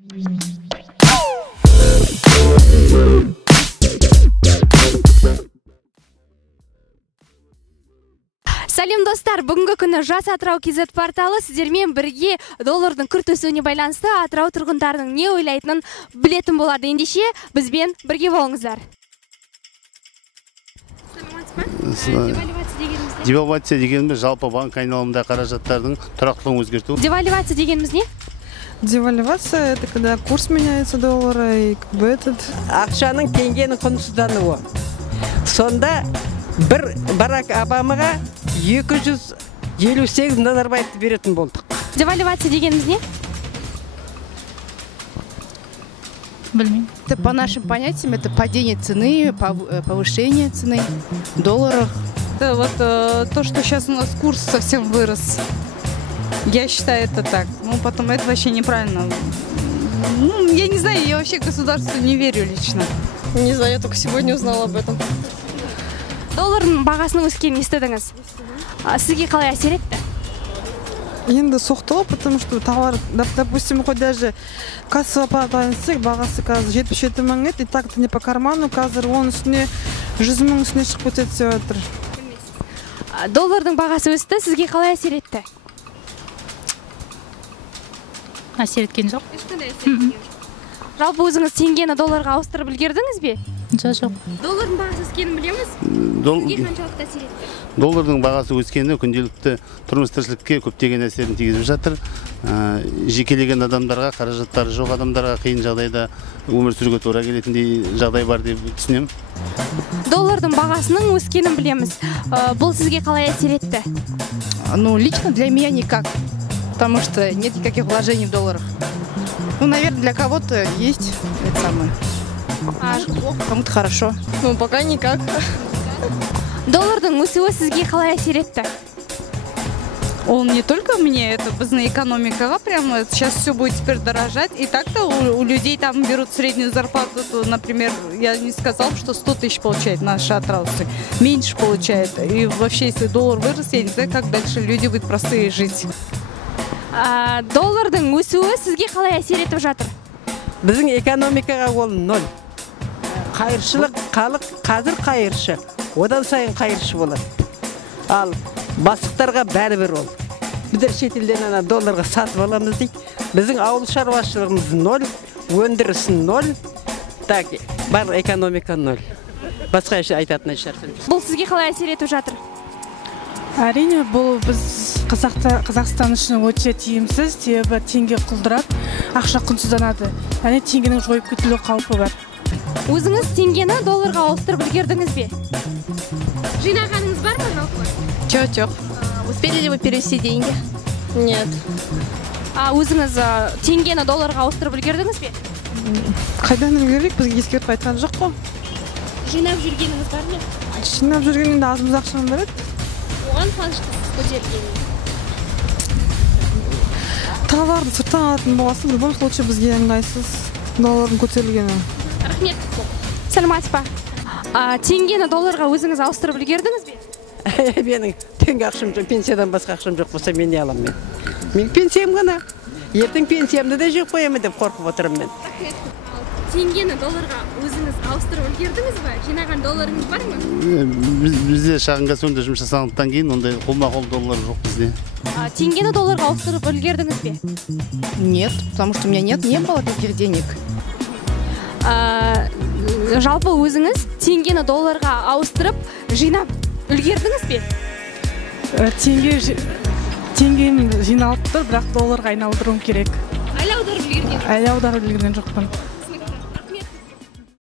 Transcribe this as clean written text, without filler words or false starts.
Салем достар, бүгінгі күні Жас Атырау KZ порталы сіздермен бірге доллардың күрт өсуіне байланысты Атырау тұрғындарының не ойлайтынын білетін болады. Ендеше бізбен бірге болыңыздар. Девальвация дегеніміз жалпы банк айналымында қаражаттардың тұрақтылығын өзгерту. Девальвация дегеніміз не? Девальвация — это когда курс меняется доллара и как бы этот. Ақшаның теңгенің құнсыздануы. Сонда бір Барак Обамаға 258 Назарбаевты беретін болдық. Девальвация дегеніміз не? Блин. Это по нашим понятиям, это падение цены, повышение цены долларов. Это вот то, что сейчас у нас курс совсем вырос. Я считаю это так. Ну, потом это вообще неправильно. Ну, я не знаю, я вообще государству не верю лично. Не знаю, я только сегодня узнала об этом. Доллардың бағасының өскенін естідіңіз. Сізге қалай әсер етті? Енді соқтығы, потому что товар, допустим, хоть даже кассовый аппарат алынсақ, бағасы қазір 77 мың еді, и так это не по карману, қазір оның үстіне 100 мың үстіне шығып кетеді деп отыр. Доллардың бағасы өсті, сізге қалай әсер етті? Әсер еткен жоқ. Ешқандай әсер еткен. Жалпы өзіңіз теңгені долларға ауыстырып үлгердіңіз бе? Жоқ. Доллардың бағасы өскенін білеміз? Сізге қаншалықты әсер етті? Доллардың бағасы өскені күнделікті тұрмыс тіршілікке көптеген әсерін тигізіп жатыр. Жекелеген адамдарға, қаражаттары жоқ адамдарға қиын жағдайда өмір сүруге тура келетіндей жағдай бар деп түсінемін. Доллардың бағасының өскенін білеміз. Бұл сізге қалай әсер етті? Ну, лично для меня никак, потому что нет никаких вложений в долларах. Ну, наверное, для кого-то есть это самое. Кому-то хорошо. Ну, пока никак. Доллардың өсуі сізге қалай әсер етті? Он не только мне, это biznes экономика, прямо сейчас все будет теперь дорожать. И так-то у людей там берут среднюю зарплату, то, например, я не сказал, что 100 тысяч получает наши атыраусцы, меньше получает. И вообще, если доллар вырос, я не знаю, как дальше люди будут простые жить. Доллардың өсуі сізге қалай әсер етіп жатыр? Біздің экономикаға ол 0. Қайыршылық, халық қазір қайыршы, одан сайын қайыршы болады. Ал бастықтарға бәрібір ол. Біздер шетелден долларға сатып аламыз дейді. Біздің ауыл шаруашылығымыз 0, өндіріс 0. Так, бар экономика 0. Басқа еш айтатын шығар. Бұл сізге қалай әсер етіп жатыр? Әрине, бұл біз Қазақстан үшін өте тиімсіз, себебі теңге құлдырап, ақша құнсызданады. Яғни теңгенің жойып кетілу қаупі бар. Өзіңіз теңгені долларға ауыстырып үлгердіңіз бе? Жинағаныңыз бар ма жалпы? Жоқ. Успели ли вы перевести деньги? Нет. Өзіңіз теңгені долларға ауыстырып үлгердіңіз бе? Қайдан үлгерейік, бізге ескертіп айтқан жоқ қой. Жинап жүргеніңіз бар ма? Жинап жүргенінде азымыз ақшаны береді. Оған қуаныштысыз көтергеніне? Товарды сырттан алатын болғасын, в любом случае бізге ыңғайсыз доллардың көтерілгені. Рахмет. Саламатсыз ба? Теңгені долларға өзіңіз ауыстырып үлгердіңіз бе? Менің теңге ақшам жоқ, пенсиядан басқа ақшам жоқ болса, мен не аламын мен. Мен пенсиям ғана. Ертең пенсиямды да жеп қоямын деп қорқып отырмын мен. Теңгені долларға өзіңіз ауыстырып үлгердіңіз бе? Жинаған долларыңыз бар ма? Бізде шағын кәсіпорында жұмыс жасағаннан кейін ондай қолма-қол доллар жоқ бізде. Теңгені долларға ауыстырып үлгердіңіз бе? Нет, потому что у меня не было таких денег. Жалпы өзіңіз теңгені долларға ауыстырып жинап үлгердіңіз бе? Теңгем жиналып тұр, бірақ долларға айналдыруым керек. Әлі аударып үлгерген? Әлі аударып үлгерген жоқпын.